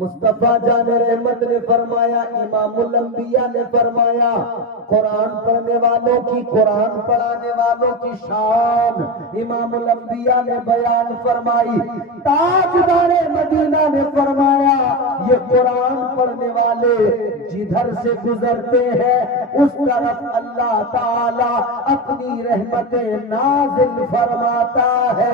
مصطفیٰ جان رحمت نے فرمایا، امام الانبیاء نے فرمایا، قرآن پڑھنے والوں کی، قرآن پڑھانے والوں کی شان امام الانبیاء نے بیان فرمائی۔ تاجدار مدینہ نے فرمایا، یہ قرآن پڑھنے والے جدھر سے گزرتے ہیں اس طرف اللہ تعالی اپنی رحمتیں نازل فرماتا ہے۔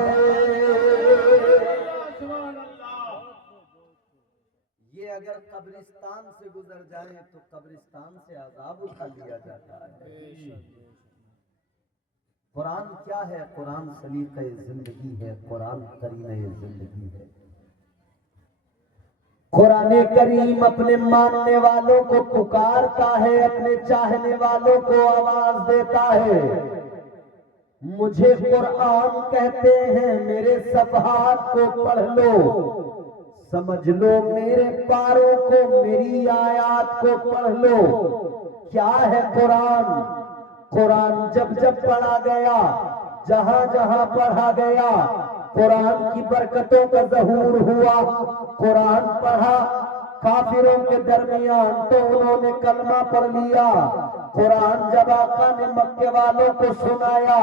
یہ اگر قبرستان سے گزر جائے تو قبرستان سے عذاب اٹھا لیا جاتا ہے۔ قرآن کیا ہے؟ قرآن سلیقہ زندگی ہے، قرآن قرینہ زندگی ہے۔ قرآن کریم اپنے ماننے والوں کو پکارتا ہے، اپنے چاہنے والوں کو آواز دیتا ہے۔ مجھے قرآن کہتے ہیں، میرے صفحات کو پڑھ لو، سمجھ لو، میرے پاروں کو، میری آیات کو پڑھ لو۔ کیا ہے قرآن؟ قرآن جب جب پڑھا گیا، جہاں جہاں پڑھا گیا، قرآن کی برکتوں کا ظہور ہوا۔ قرآن پڑھا کافروں کے درمیان تو انہوں نے کلمہ پڑھ لیا۔ قرآن جب آقا نے مکے والوں کو سنایا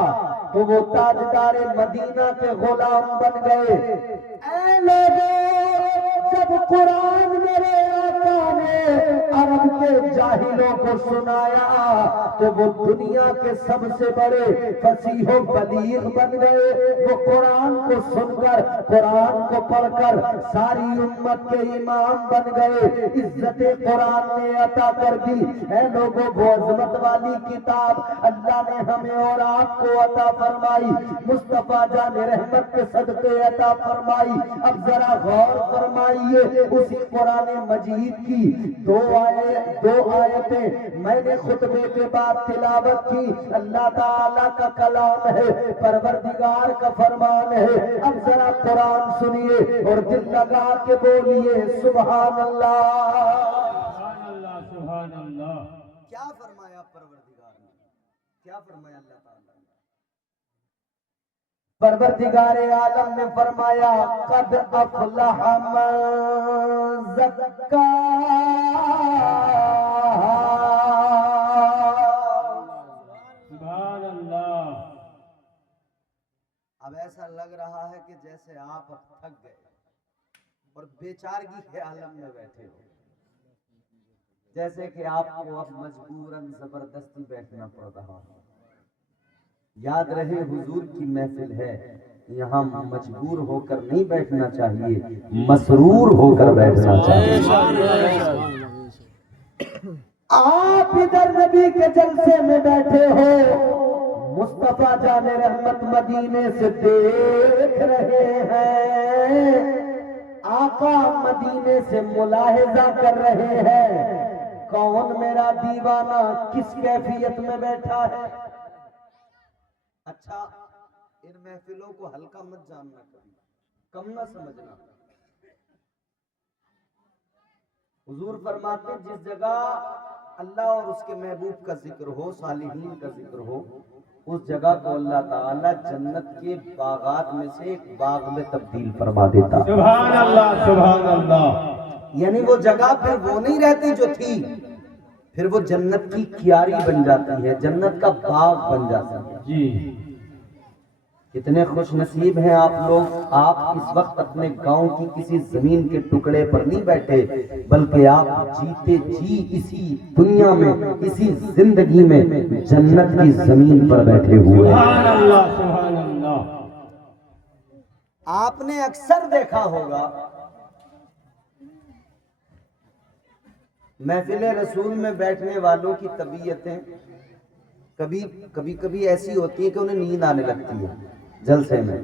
تو وہ تاجدار مدینہ کے غلام بن گئے۔ اے لوگوں، جب قرآن میرے آقا نے عرب کے جاہلوں کو سنایا تو وہ دنیا کے سب سے بڑے فصیح و بلیغ بن گئے۔ وہ قرآن کو سن کر، قرآن کو پڑھ کر ساری امت کے امام بن گئے۔ عزت قرآن نے عطا کر دی۔ اے لوگوں، وہ عظمت والی کتاب اللہ نے ہمیں اور آپ کو عطا فرمائی، مصطفیٰ جان رحمت کے صدقے عطا فرمائی۔ اب ذرا غور فرمائیے، اسی قرآن مجید کی دو آیتیں میں نے خطبے کے بعد تلاوت کی۔ اللہ تعالیٰ کا کلام ہے، پروردگار کا فرمان ہے۔ اب ذرا قرآن سنیے اور دل لگا کے بولیے سبحان اللہ۔ سبحان اللہ، سبحان اللہ۔ کیا فرمایا پروردگار نے؟ کیا فرمایا اللہ تعالیٰ نے؟ پروردگار عالم نے فرمایا، قد افلح من زکاہا۔ سبحان اللہ۔ اب ایسا لگ رہا ہے کہ جیسے آپ اب تھک گئے اور بیچارگی کے عالم میں بیٹھے ہو، جیسے کہ آپ کو اب مجبوراً زبردستی بیٹھنا پڑ رہا ہے۔ یاد رہے، حضور کی محفل ہے، یہاں مجبور ہو کر نہیں بیٹھنا چاہیے، مسرور ہو کر بیٹھنا چاہیے۔ آپ ادھر نبی کے جلسے میں بیٹھے ہو، مصطفیٰ جان رحمت مدینے سے دیکھ رہے ہیں، آقا مدینے سے ملاحظہ کر رہے ہیں، کون میرا دیوانہ کس کیفیت میں بیٹھا ہے۔ اچھا، ان محفلوں کو ہلکا مت جاننا، کبھی کم نہ سمجھنا۔ حضور فرماتے ہیں، جس جگہ اللہ اور اس کے محبوب کا ذکر ہو، صالحین کا ذکر ہو، اس جگہ کو اللہ تعالیٰ جنت کے باغات میں سے ایک باغ میں تبدیل فرما دیتا۔ سبحان اللہ، سبحان اللہ۔ یعنی وہ جگہ پھر وہ نہیں رہتی جو تھی، پھر وہ جنت کی کیاری بن جاتی ہے، جنت کا باغ بن جاتا ہے۔ جی، کتنے خوش نصیب ہیں آپ لوگ۔ آپ اس وقت اپنے گاؤں کی کسی زمین کے ٹکڑے پر نہیں بیٹھے، بلکہ آپ جیتے جی اسی دنیا میں، اسی زندگی میں جنت کی زمین پر بیٹھے ہوئے ہیں۔ سبحان اللہ، سبحان اللہ۔ آپ نے اکثر دیکھا ہوگا محفل رسول میں بیٹھنے والوں کی طبیعتیں کبھی ایسی ہوتی ہے کہ انہیں نیند آنے لگتی ہے جلسے میں۔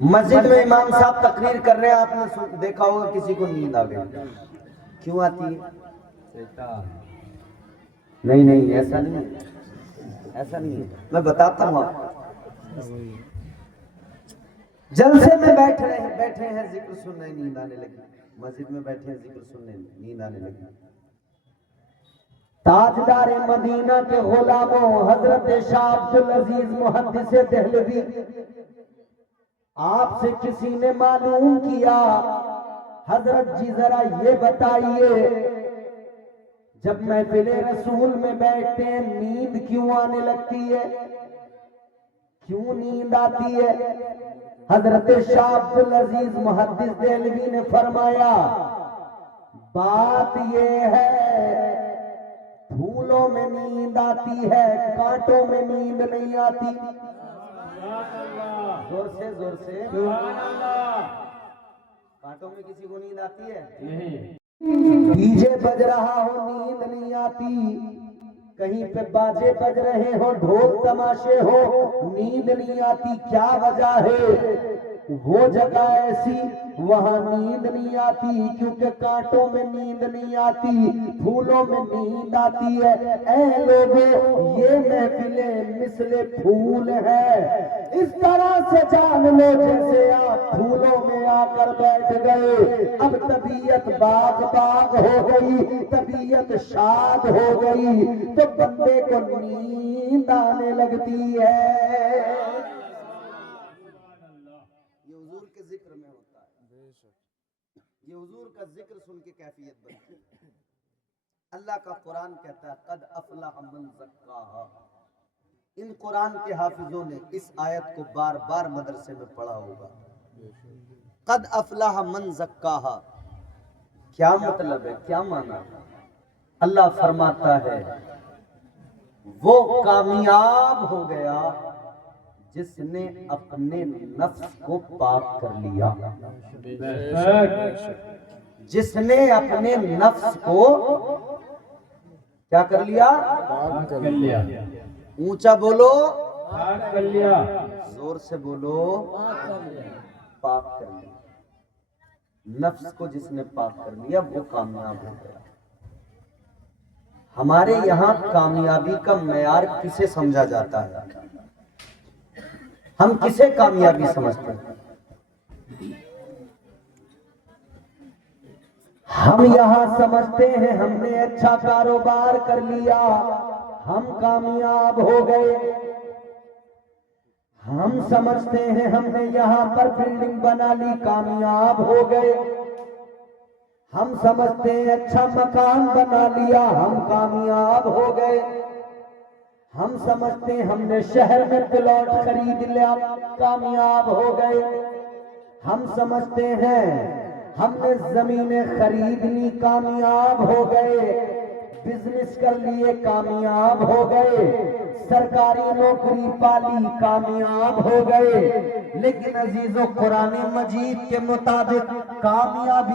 مسجد میں امام صاحب تقریر کر رہے ہیں، آپ نے دیکھا ہوگا کسی کو نیند آ گئی۔ کیوں آتی ہے؟ نہیں، ایسا نہیں ہے، ایسا نہیں ہے، میں بتاتا ہوں آپ۔ جلسے میں بیٹھے ہیں، ذکر سننے نیند آنے لگی، مسجد میں بیٹھے ہیں، ذکر سننے نیند آنے لگی۔ تاجدار مدینہ کے غلاموں، حضرت شاہ عبدالعزیز محدث دہلوی آپ سے کسی نے معلوم کیا حضرت جی ذرا یہ بتائیے جب محفل رسول میں بیٹھتے ہیں نیند کیوں آنے لگتی ہے؟ کیوں نیند آتی ہے؟ حضرت شاہ عبدالعزیز محدث دہلوی نے فرمایا بات یہ ہے پھولوں میں نیند آتی ہے، کانٹوں میں نیند نہیں آتی۔ زور سے زور سے سبحان اللہ۔ کانٹوں میں کسی کو نیند آتی ہے؟ نہیں۔ ڈی جے بج رہا ہو نیند نہیں آتی، کہیں پہ باجے بج رہے ہو، ڈھول تماشے ہو، نیند نہیں آتی۔ کیا وجہ ہے؟ وہ جگہ ایسی وہاں نیند نہیں آتی کیونکہ کانٹوں میں نیند نہیں آتی، پھولوں میں نیند آتی ہے۔ اے لوگوں یہ محفلیں مثل پھول ہے، اس طرح سے جان لو جیسے آپ پھولوں میں آ کر بیٹھ گئے، اب طبیعت باغ باغ ہو گئی، طبیعت شاد ہو گئی تو بندے کو نیند آنے لگتی ہے۔ یہ حضور کے ذکر میں ہوتا ہے، یہ حضور کا ذکر سن کے کیفیت بنتی ہے۔ اللہ کا قرآن کہتا ہے قد افلح من زکاہا۔ ان قرآن کے حافظوں نے اس آیت کو بار بار مدرسے میں پڑھا ہوگا۔ قد افلح من زکاہا کیا مطلب ہے، کیا معنی؟ اللہ فرماتا ہے وہ کامیاب ہو گیا جس نے اپنے نفس کو پاک کر لیا، جس نے اپنے نفس کو کیا کر لیا؟ پاک کر لیا۔ اونچا بولو، پاک کر لیا۔ زور سے بولو، پاک کر لیا۔ نفس کو جس نے پاک کر لیا وہ کامیاب ہو گیا۔ ہمارے یہاں کامیابی کا معیار کسے سمجھا جاتا ہے؟ ہم کسے کامیابی سمجھتے ہیں؟ ہم یہاں سمجھتے ہیں ہم نے اچھا کاروبار کر لیا ہم کامیاب ہو گئے، ہم سمجھتے ہیں ہم نے یہاں پر بلڈنگ بنا لی کامیاب ہو گئے، ہم سمجھتے ہیں اچھا مکان بنا لیا ہم کامیاب ہو گئے، ہم سمجھتے ہیں ہم نے شہر میں پلاٹ خرید لیا کامیاب ہو گئے، ہم سمجھتے ہیں ہم نے زمینیں خرید لی کامیاب ہو گئے، بزنس کر لیے کامیاب ہو گئے، سرکاری نوکری پالی کامیاب ہو گئے۔ لیکن عزیزو قرآن مجید کے مطابق کامیابی